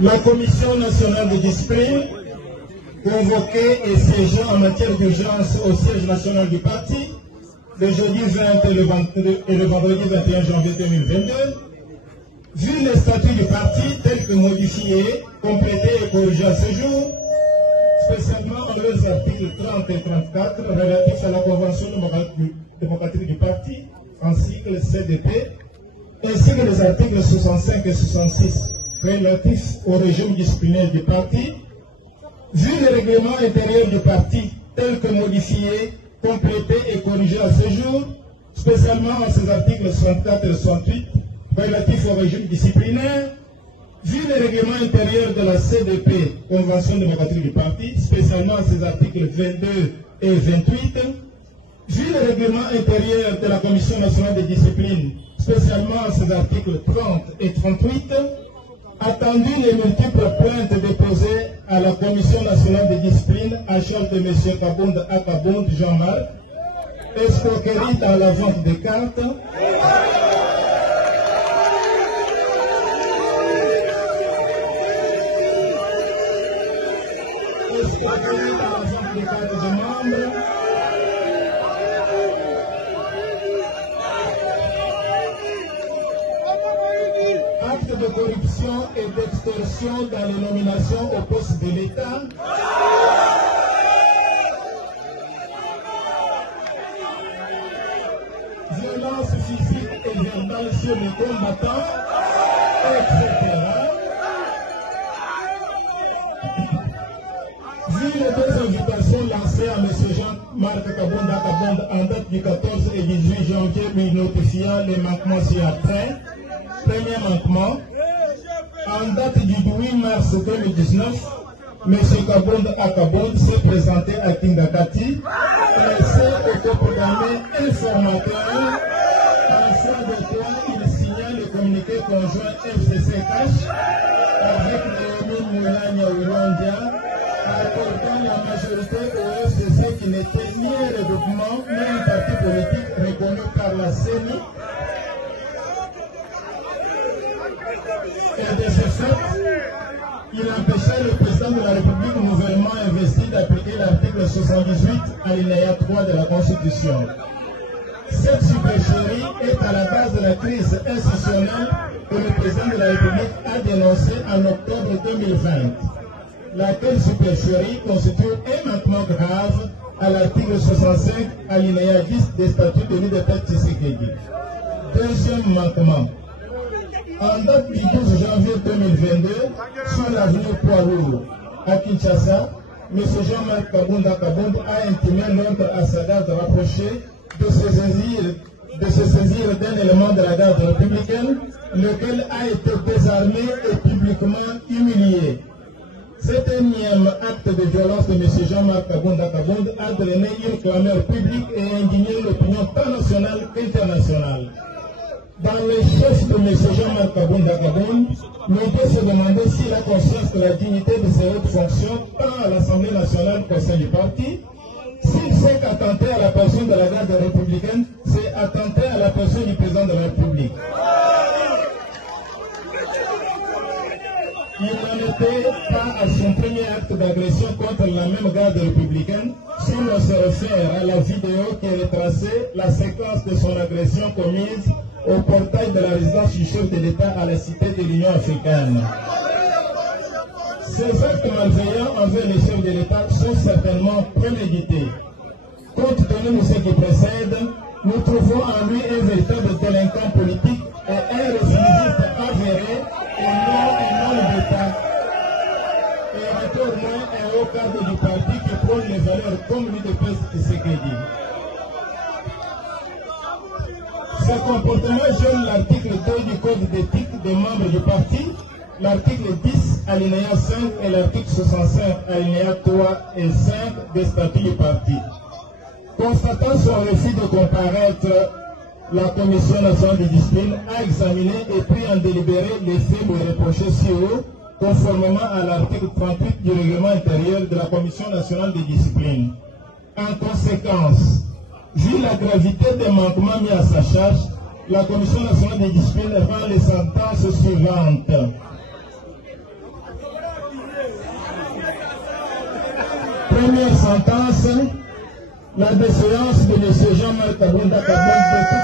La Commission nationale de discipline, convoquée et siégeant en matière d'urgence au siège national du parti, le jeudi 20 et le vendredi 21 janvier 2022, vu les statuts du parti tels que modifiés, complétés et corrigés à ce jour, spécialement en leurs articles 30 et 34 relatifs à la Convention démocratique du parti, ainsi que le CDP, ainsi que les articles 65 et 66 relatifs au régime disciplinaire du parti, vu le règlement intérieur du parti tel que modifié, complété et corrigé à ce jour, spécialement en ses articles 64 et 68 relatifs au régime disciplinaire, vu le règlement intérieur de la CDP, Convention démocratique du parti, spécialement en ses articles 22 et 28, vu le règlement intérieur de la Commission nationale de discipline, spécialement en ses articles 30 et 38, attendu les multiples plaintes déposées à la Commission nationale de discipline à charge de M. Kabound Akabound Jean-Marc, escroquerie dans la vente des cartes, escroquerie dans la vente des cartes de membres, actes de corruption et d'extorsion dans les nominations au poste de l'État, violence physique et verbale sur les combattants, etc. Vu les deux invitations lancées à M. Jean-Marc Kabound Akabound en date du 14 et 18 janvier lui notifiant les manquements ci-après, premier manquement, en date du 8 mars 2019, M. Kabound Akabound s'est présenté à Kingakati et s'est autoprogrammé informateur, en foi de quoi il signale le communiqué conjoint FCC-CACH avec Naomi Moulania Wilondia, accordant la majorité au FCC qui n'était ni un regroupement ni un parti politique reconnu par la CENI. Et de ce fait, il empêchait le président de la République nouvellement investi d'appliquer l'article 78 alinéa 3 de la Constitution. Cette supercherie est à la base de la crise institutionnelle que le président de la République a dénoncée en octobre 2020. Laquelle supercherie constitue un manquement grave à l'article 65 alinéa 10 des statuts de l'UDP Tshisekedi. Deuxième manquement. En date du 12 janvier 2022, sur l'avenue Poilour, à Kinshasa, M. Jean-Marc Kabound Akabound a intimé notre à sa garde rapprochée de se saisir d'un élément de la garde républicaine, lequel a été désarmé et publiquement humilié. Cet énième acte de violence de M. Jean-Marc Kabound Akabound a drainé une clameur publique et indigné l'opinion tant nationale qu'internationale. Dans les chefs de M. Jean-Marc Kabound Akabound, on peut se demander s'il a conscience de la dignité de ses hautes fonctions, tant à l'Assemblée nationale qu'au sein du parti. S'il sait qu'attenter à la personne de la garde républicaine, c'est attenter à la personne du président de la République. Il n'en était pas à son premier acte d'agression contre la même garde républicaine si l'on se réfère à la vidéo qui retraçait la séquence de son agression commise au portail de la résidence du chef de l'État à la cité de l'Union africaine. Ces actes malveillants envers les chefs de l'État sont certainement prémédités. Compte tenu de ce qui précède, nous trouvons en lui un véritable délinquant politique et un récidiviste avéré et non d'État. Et encore moins un haut cadre du parti qui prône les valeurs comme l'UDP Tshisekedi. Ce comportement gêne l'article 2 du Code d'éthique des membres du parti, l'article 10, alinéa 5 et l'article 65, alinéa 3 et 5 des statuts du parti. Constatant son refus de comparaître, la Commission nationale de discipline a examiné et pris en délibéré les faits lui reprochés si haut, conformément à l'article 38 du règlement intérieur de la Commission nationale de discipline. En conséquence, vu la gravité des manquements mis à sa charge, la Commission nationale de discipline rend les sentences suivantes. Première sentence, la déchéance de M. Jean-Marc Kabunda Kabunda